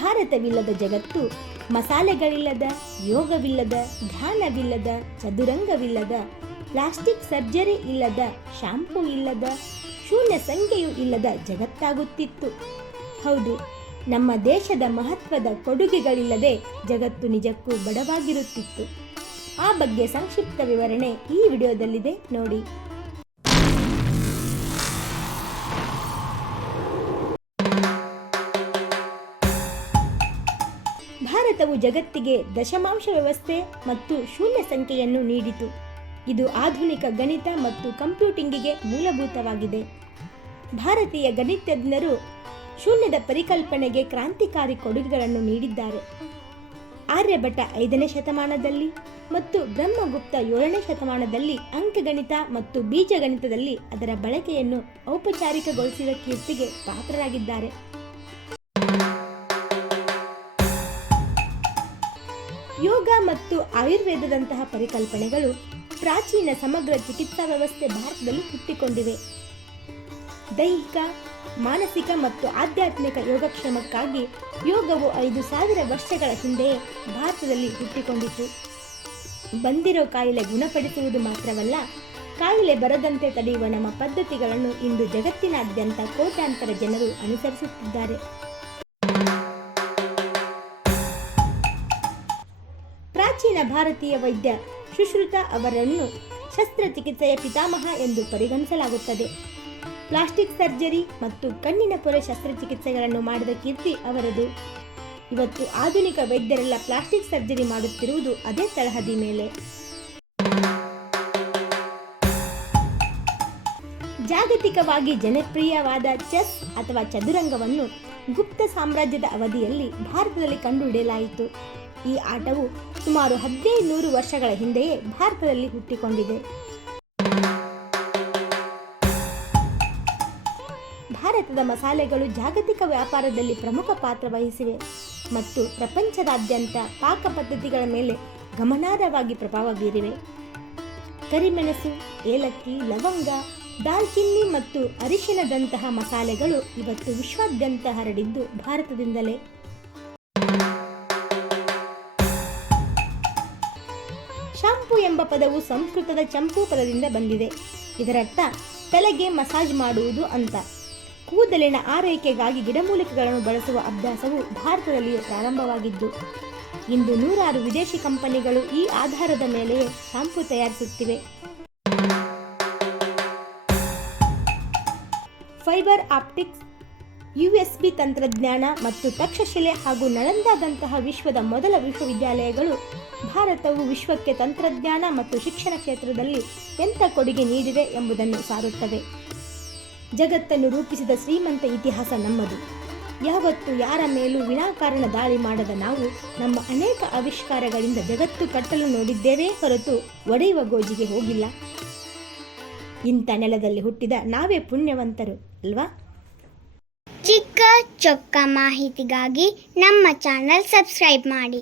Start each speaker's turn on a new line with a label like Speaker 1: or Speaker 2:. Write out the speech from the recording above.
Speaker 1: ಭಾರತವಿಲ್ಲದ ಜಗತ್ತು, ಮಸಾಲೆಗಳಿಲ್ಲದ, ಯೋಗವಿಲ್ಲದ, ಧ್ಯಾನವಿಲ್ಲದ, ಚದುರಂಗವಿಲ್ಲದ, ಪ್ಲಾಸ್ಟಿಕ್ ಸರ್ಜರಿ ಇಲ್ಲದ, ಶಾಂಪೂ ಇಲ್ಲದ, ಶೂನ್ಯ ಸಂಖ್ಯೆಯೂ ಇಲ್ಲದ ಜಗತ್ತಾಗುತ್ತಿತ್ತು. ಹೌದು, ನಮ್ಮ ದೇಶದ ಮಹತ್ವದ ಕೊಡುಗೆಗಳಿಲ್ಲದೆ ಜಗತ್ತು ನಿಜಕ್ಕೂ ಬಡವಾಗಿರುತ್ತಿತ್ತು. ಆ ಬಗ್ಗೆ ಸಂಕ್ಷಿಪ್ತ ವಿವರಣೆ ಈ ವಿಡಿಯೋದಲ್ಲಿದೆ, ನೋಡಿ. ಭಾರತವು ಜಗತ್ತಿಗೆ ದಶಮಾಂಶ ವ್ಯವಸ್ಥೆ ಮತ್ತು ಶೂನ್ಯ ಸಂಖ್ಯೆಯನ್ನು ನೀಡಿತು. ಇದು ಆಧುನಿಕ ಗಣಿತ ಮತ್ತು ಕಂಪ್ಯೂಟಿಂಗಿಗೆ ಮೂಲಭೂತವಾಗಿದೆ. ಭಾರತೀಯ ಗಣಿತಜ್ಞರು ಶೂನ್ಯದ ಪರಿಕಲ್ಪನೆಗೆ ಕ್ರಾಂತಿಕಾರಿ ಕೊಡುಗೆಗಳನ್ನು ನೀಡಿದ್ದಾರೆ. ಆರ್ಯಭಟ ಐದನೇ ಶತಮಾನದಲ್ಲಿ ಮತ್ತು ಬ್ರಹ್ಮಗುಪ್ತ ಏಳನೇ ಶತಮಾನದಲ್ಲಿ ಅಂಕಗಣಿತ ಮತ್ತು ಬೀಜಗಣಿತದಲ್ಲಿ ಅದರ ಬಳಕೆಯನ್ನು ಔಪಚಾರಿಕಗೊಳಿಸಿದ ಕೀರ್ತಿಗೆ ಪಾತ್ರರಾಗಿದ್ದಾರೆ. ಯೋಗ ಮತ್ತು ಆಯುರ್ವೇದದಂತಹ ಪರಿಕಲ್ಪನೆಗಳು ಪ್ರಾಚೀನ ಸಮಗ್ರ ಚಿಕಿತ್ಸಾ ವ್ಯವಸ್ಥೆ ಭಾರತದಲ್ಲಿ ಹುಟ್ಟಿಕೊಂಡಿವೆ. ದೈಹಿಕ, ಮಾನಸಿಕ ಮತ್ತು ಆಧ್ಯಾತ್ಮಿಕ ಯೋಗಕ್ಷೇಮಕ್ಕಾಗಿ ಯೋಗವು ಐದು ಸಾವಿರ ವರ್ಷಗಳ ಹಿಂದೆಯೇ ಭಾರತದಲ್ಲಿ ಹುಟ್ಟಿಕೊಂಡಿತು. ಬಂದಿರೋ ಕಾಯಿಲೆ ಗುಣಪಡಿಸುವುದು ಮಾತ್ರವಲ್ಲ, ಕಾಯಿಲೆ ಬರದಂತೆ ತಡೆಯುವ ನಮ್ಮ ಪದ್ಧತಿಗಳನ್ನು ಇಂದು ಜಗತ್ತಿನಾದ್ಯಂತ ಕೋಟ್ಯಾಂತರ ಜನರು ಅನುಸರಿಸುತ್ತಿದ್ದಾರೆ. ಪ್ರಾಚೀನ ಭಾರತೀಯ ವೈದ್ಯ ಸುಶ್ರುತ ಅವರನ್ನು ಶಸ್ತ್ರಚಿಕಿತ್ಸೆಯ ಪಿತಾಮಹ ಎಂದು ಪರಿಗಣಿಸಲಾಗುತ್ತದೆ. ಪ್ಲಾಸ್ಟಿಕ್ ಸರ್ಜರಿ ಮತ್ತು ಕಣ್ಣಿನ ಪೊರೆ ಶಸ್ತ್ರಚಿಕಿತ್ಸೆಗಳನ್ನು ಮಾಡಿದ ಕೀರ್ತಿ ಅವರದು. ಇವತ್ತು ಆಧುನಿಕ ವೈದ್ಯರೆಲ್ಲ ಪ್ಲಾಸ್ಟಿಕ್ ಸರ್ಜರಿ ಮಾಡುತ್ತಿರುವುದು ಅದೇ ತಳಹದಿ ಮೇಲೆ. ಜಾಗತಿಕವಾಗಿ ಜನಪ್ರಿಯವಾದ ಚೆಸ್ ಅಥವಾ ಚದುರಂಗವನ್ನು ಗುಪ್ತ ಸಾಮ್ರಾಜ್ಯದ ಅವಧಿಯಲ್ಲಿ ಭಾರತದಲ್ಲಿ ಕಂಡುಹಿಡಿಯಲಾಯಿತು ಈ ಆಟವು ಸುಮಾರು ಹದಿನೈದು ನೂರು ವರ್ಷಗಳ ಹಿಂದೆಯೇ ಭಾರತದಲ್ಲಿ ಹುಟ್ಟಿಕೊಂಡಿದೆ. ಭಾರತದ ಮಸಾಲೆಗಳು ಜಾಗತಿಕ ವ್ಯಾಪಾರದಲ್ಲಿ ಪ್ರಮುಖ ಪಾತ್ರ ವಹಿಸಿವೆ ಮತ್ತು ಪ್ರಪಂಚದಾದ್ಯಂತ ಪಾಕ ಪದ್ಧತಿಗಳ ಮೇಲೆ ಗಮನಾರ್ಹವಾಗಿ ಪ್ರಭಾವ ಬೀರಿವೆ. ಕರಿಮೆಣಸು, ಏಲಕ್ಕಿ, ಲವಂಗ, ದಾಲ್ಚಿನ್ನಿ ಮತ್ತು ಅರಿಶಿನದಂತಹ ಮಸಾಲೆಗಳು ಇವತ್ತು ವಿಶ್ವಾದ್ಯಂತ ಹರಡಿದ್ದು ಭಾರತದಿಂದಲೇ. ಶಾಂಪು ಎಂಬ ಪದವು ಸಂಸ್ಕೃತದ ಚಂಪು ಪದದಿಂದ ಬಂದಿದೆ. ಇದರರ್ಥ, ತಲೆಗೆ ಮಸಾಜ್ ಮಾಡುವುದು ಅಂತ. ಕೂದಲಿನ ಆರೈಕೆಗಾಗಿ ಗಿಡಮೂಲಿಕೆಗಳನ್ನು ಬಳಸುವ ಅಭ್ಯಾಸವು ಭಾರತದಲ್ಲಿಯೇ ಪ್ರಾರಂಭವಾಗಿದ್ದು, ಇಂದು ನೂರಾರು ವಿದೇಶಿ ಕಂಪನಿಗಳು ಈ ಆಧಾರದ ಮೇಲೆಯೇ ಶಾಂಪು ತಯಾರಿಸುತ್ತಿವೆ. ಫೈಬರ್ ಆಪ್ಟಿಕ್ಸ್ ಯುಎಸ್ಬಿ ತಂತ್ರಜ್ಞಾನ ಮತ್ತು ತಕ್ಷಶಿಲೆ ಹಾಗೂ ನಳಂದಾದಂತಹ ವಿಶ್ವದ ಮೊದಲ ವಿಶ್ವವಿದ್ಯಾಲಯಗಳು ಭಾರತವು ವಿಶ್ವಕ್ಕೆ ತಂತ್ರಜ್ಞಾನ ಮತ್ತು ಶಿಕ್ಷಣ ಕ್ಷೇತ್ರದಲ್ಲಿ ಎಂಥ ಕೊಡುಗೆ ನೀಡಿದೆ ಎಂಬುದನ್ನು ಸಾರುತ್ತವೆ ಜಗತ್ತನ್ನು ರೂಪಿಸಿದ ಶ್ರೀಮಂತ ಇತಿಹಾಸ ನಮ್ಮದು. ಯಾವತ್ತು ಯಾರ ಮೇಲೂ ವಿನಾಕಾರಣ ದಾಳಿ ಮಾಡದ ನಾವು ನಮ್ಮ ಅನೇಕ ಆವಿಷ್ಕಾರಗಳಿಂದ ಜಗತ್ತು ಕಟ್ಟಲು ನೋಡಿದ್ದೇವೆ ಹೊರತು ಒಡೆಯುವ ಗೋಜಿಗೆ ಹೋಗಿಲ್ಲ. ಇಂಥ ನೆಲದಲ್ಲಿ ಹುಟ್ಟಿದ ನಾವೇ ಪುಣ್ಯವಂತರು, ಅಲ್ವಾ?
Speaker 2: ಚಿಕ್ಕ ಚೊಕ್ಕ ಮಾಹಿತಿಗಾಗಿ ನಮ್ಮ ಚಾನಲ್ ಸಬ್ಸ್ಕ್ರೈಬ್ ಮಾಡಿ.